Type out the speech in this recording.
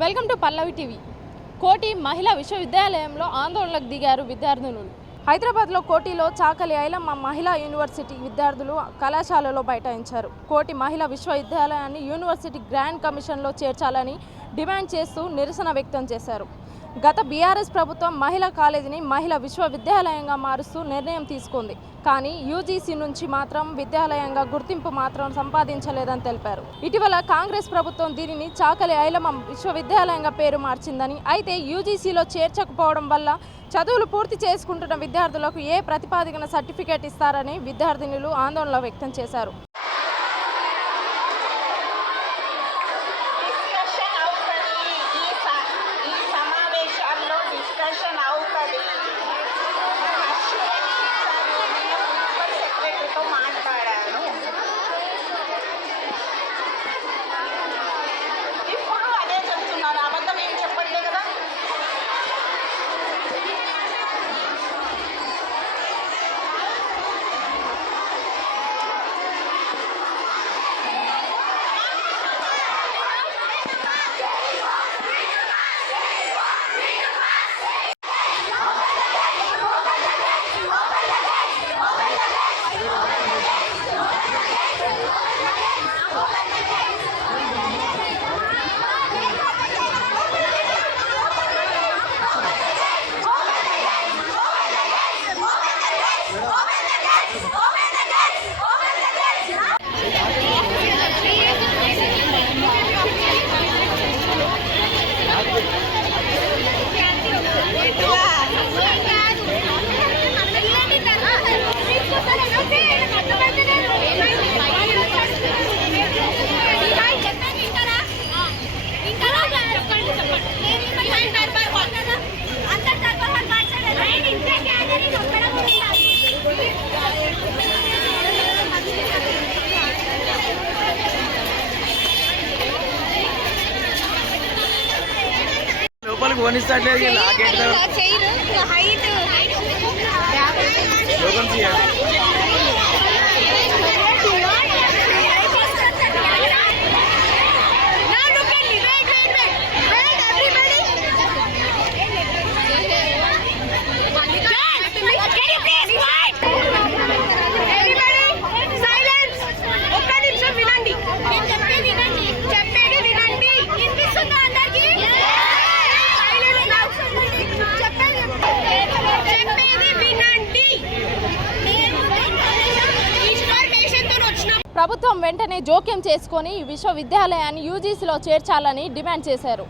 Welcome to Pallavi TV. కోటి మహిళా విశ్వవిద్యాలయంలో ఆందోళనకు దిగారు విద్యార్థులు. హైదరాబాద్లో కోటిలో చాకలి ఐలమ్మ మహిళా యూనివర్సిటీ విద్యార్థులు కళాశాలలో బైఠాయించారు. కోటి మహిళా విశ్వవిద్యాలయాన్ని యూనివర్సిటీ గ్రాండ్ కమిషన్లో చేర్చాలని డిమాండ్ చేస్తూ నిరసన వ్యక్తం చేశారు. గత బీఆర్ఎస్ ప్రభుత్వం మహిళా కాలేజీని మహిళా విశ్వవిద్యాలయంగా మారుస్తూ నిర్ణయం తీసుకుంది. కానీ యూజీసీ నుంచి మాత్రం విద్యాలయంగా గుర్తింపు మాత్రం సంపాదించలేదని తెలిపారు. ఇటీవల కాంగ్రెస్ ప్రభుత్వం దీనిని చాకలి ఐలమ్మ విశ్వవిద్యాలయంగా పేరు మార్చిందని, అయితే యూజీసీలో చేర్చకపోవడం వల్ల చదువులు పూర్తి చేసుకుంటున్న విద్యార్థులకు ఏ ప్రతిపాదికన సర్టిఫికేట్ ఇస్తారని విద్యార్థినులు ఆందోళన వ్యక్తం చేశారు. లోపలికి పోనిస్తట్లేదు. ప్రభుత్వం వెంటనే జోక్యం చేసుకొని విశ్వవిద్యాలయాన్ని యూజీసీలో చేర్చాలని డిమాండ్ చేశారు.